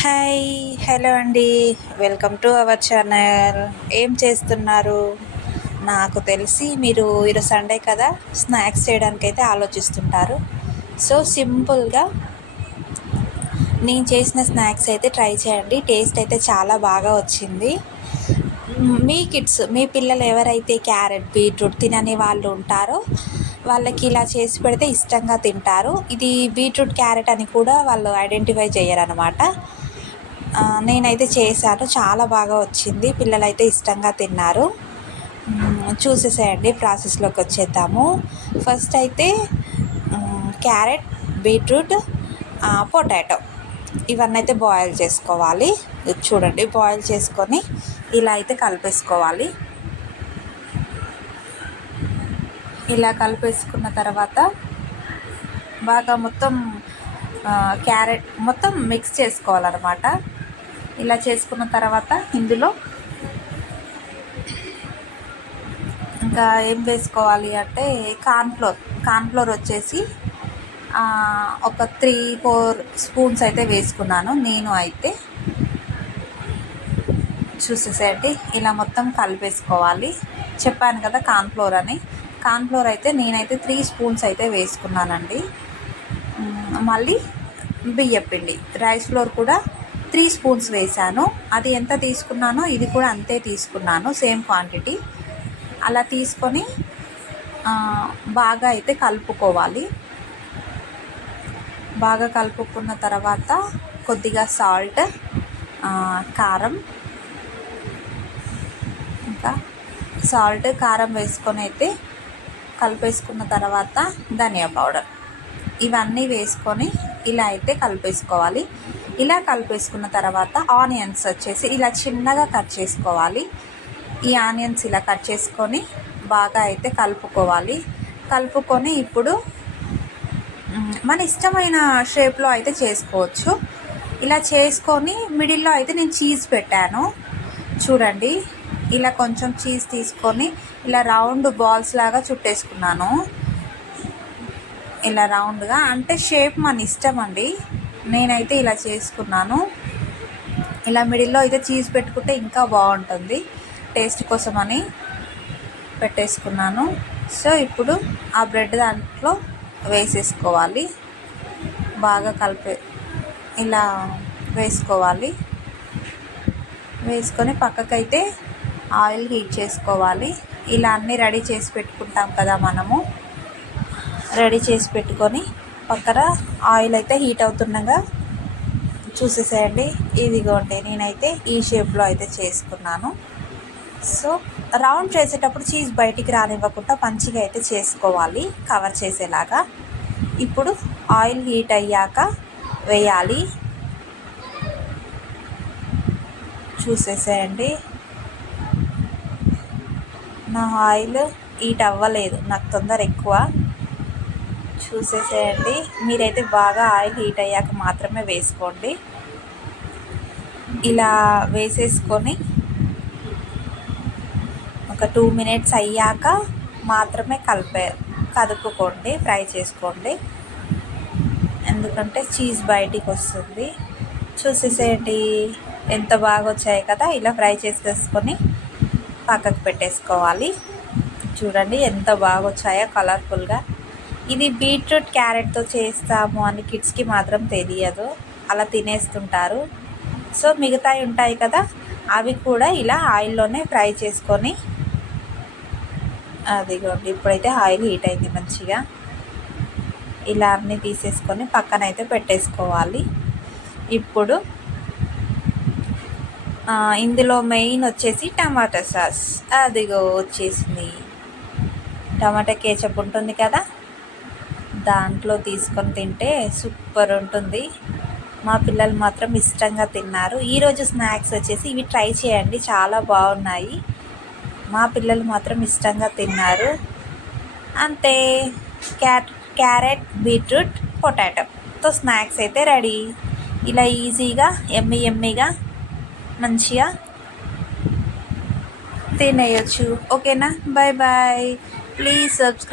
Hi, hello అండి. Welcome to our channel. ఏం చేస్తున్నారు? నాకు తెలిసి మీరు ఈరోజు సండే కదా, స్నాక్స్ చేయడానికైతే ఆలోచిస్తుంటారు. సో సింపుల్గా నేను చేసిన స్నాక్స్ అయితే ట్రై చేయండి. టేస్ట్ అయితే చాలా బాగా వచ్చింది. మీ కిడ్స్, మీ పిల్లలు ఎవరైతే క్యారెట్, బీట్రూట్ తినని వాళ్ళు ఉంటారో వాళ్ళకి ఇలా చేసి పెడితే ఇష్టంగా తింటారు. ఇది బీట్రూట్, క్యారెట్ అని కూడా వాళ్ళు ఐడెంటిఫై చేయరనమాట. నేనైతే చేశాను, చాలా బాగా వచ్చింది. పిల్లలైతే ఇష్టంగా తిన్నారు. చూసేసేయండి, ప్రాసెస్లోకి వచ్చేద్దాము. ఫస్ట్ అయితే క్యారెట్, బీట్రూట్, పొటాటో ఇవన్నీ అయితే బాయిల్ చేసుకోవాలి. చూడండి, బాయిల్ చేసుకొని ఇలా అయితే కలిపేసుకోవాలి. ఇలా కలిపేసుకున్న తర్వాత బాగా మొత్తం క్యారెట్ మొత్తం మిక్స్ చేసుకోవాలన్నమాట. ఇలా చేసుకున్న తర్వాత ఇందులో ఇంకా ఏం వేసుకోవాలి అంటే కార్న్ఫ్లోర్ వచ్చేసి ఒక 3-4 స్పూన్స్ అయితే వేసుకున్నాను నేను అయితే. చూసేసేయండి, ఇలా మొత్తం కలిపేసుకోవాలి. చెప్పాను కదా కార్న్ఫ్లోర్ అని. కార్న్ఫ్లోర్ అయితే నేనైతే 3 స్పూన్స్ అయితే వేసుకున్నానండి. మళ్ళీ బియ్యపిండి, రైస్ ఫ్లోర్ కూడా 3 స్పూన్స్ వేసాను. అది ఎంత తీసుకున్నానో ఇది కూడా అంతే తీసుకున్నాను, సేమ్ క్వాంటిటీ. అలా తీసుకొని బాగా అయితే కలుపుకోవాలి. బాగా కలుపుకున్న తర్వాత కొద్దిగా సాల్ట్, కారం, ఇంకా సాల్ట్ కారం వేసుకొని అయితే కలిపేసుకున్న తర్వాత ధనియా పౌడర్ ఇవన్నీ వేసుకొని ఇలా అయితే కలిపేసుకోవాలి. ఇలా కలిపేసుకున్న తర్వాత ఆనియన్స్ వచ్చేసి ఇలా చిన్నగా కట్ చేసుకోవాలి. ఈ ఆనియన్స్ ఇలా కట్ చేసుకొని బాగా అయితే కలుపుకోవాలి. కలుపుకొని ఇప్పుడు మన ఇష్టమైన షేప్లో అయితే చేసుకోవచ్చు. ఇలా చేసుకొని మిడిల్లో అయితే నేను చీజ్ పెట్టాను. చూడండి, ఇలా కొంచెం చీజ్ తీసుకొని ఇలా రౌండ్ బాల్స్ లాగా చుట్టేసుకున్నాను. ఇలా రౌండ్గా, అంటే షేప్ మన ఇష్టం అండి. నేనైతే ఇలా చేసుకున్నాను. ఇలా మిడిల్లో అయితే చీజ్ పెట్టుకుంటే ఇంకా బాగుంటుంది, టేస్ట్ కోసం అని పెట్టేసుకున్నాను. సో ఇప్పుడు ఆ బ్రెడ్ దాంట్లో వేసేసుకోవాలి. బాగా ఇలా వేసుకోవాలి. వేసుకొని పక్కకైతే ఆయిల్ హీట్ చేసుకోవాలి. ఇలా అన్నీ రెడీ చేసి పెట్టుకుంటాం కదా మనము. రెడీ చేసి పెట్టుకొని పక్కన ఆయిల్ అయితే హీట్ అవుతుండగా చూసేసేయండి. ఇదిగోండి, నేనైతే ఈ షేప్లో అయితే చేసుకున్నాను. సో రౌండ్ చేసేటప్పుడు చీజ్ బయటికి రానివ్వకుండా మంచిగా అయితే చేసుకోవాలి, కవర్ చేసేలాగా. ఇప్పుడు ఆయిల్ హీట్ అయ్యాక వేయాలి. చూసేసేయండి, నా ఆయిల్ హీట్ అవ్వలేదు, నాకు తొందర ఎక్కువ. చూసేసేయండి, మీరైతే బాగా ఆయిల్ హీట్ అయ్యాక మాత్రమే వేసుకోండి. ఇలా వేసేసుకొని ఒక 2 మినిట్స్ అయ్యాక మాత్రమే కదుపుకోండి, ఫ్రై చేసుకోండి, ఎందుకంటే చీజ్ బయటికి వస్తుంది. చూసేసేయండి, ఎంత బాగా వచ్చాయి కదా. ఇలా ఫ్రై చేసేసుకొని పక్కకు పెట్టేసుకోవాలి. చూడండి ఎంత బాగా వచ్చాయో కలర్ఫుల్గా. ఇది బీట్రూట్ క్యారెట్తో చేస్తాము అని కిడ్స్కి మాత్రం తెలియదు, అలా తినేస్తుంటారు. సో మిగతాయి ఉంటాయి కదా, అవి కూడా ఇలా ఆయిల్లోనే ఫ్రై చేసుకొని, అదిగోండి ఇప్పుడైతే ఆయిల్ హీట్ అయింది మంచిగా. ఇలా అన్నీ తీసేసుకొని పక్కనైతే పెట్టేసుకోవాలి. ఇప్పుడు ఇందులో మెయిన్ వచ్చేసి టమాటా సాస్, అదిగో వచ్చేసింది. టమాటా కేచప్ ఉంటుంది కదా, దాంట్లో తీసుకొని తింటే సూపర్ ఉంటుంది. మా పిల్లలు మాత్రం ఇష్టంగా తిన్నారు. ఈరోజు స్నాక్స్ వచ్చేసి ఇవి ట్రై చేయండి, చాలా బాగున్నాయి. మా పిల్లలు మాత్రం ఇష్టంగా తిన్నారు. అంతే, క్యారెట్, బీట్రూట్, పొటాటోతో స్నాక్స్ అయితే రెడీ. ఇలా ఈజీగా ఎమ్మీగా మంచిగా తినేయచ్చు. ఓకేనా, బాయ్ బాయ్. Please subscribe.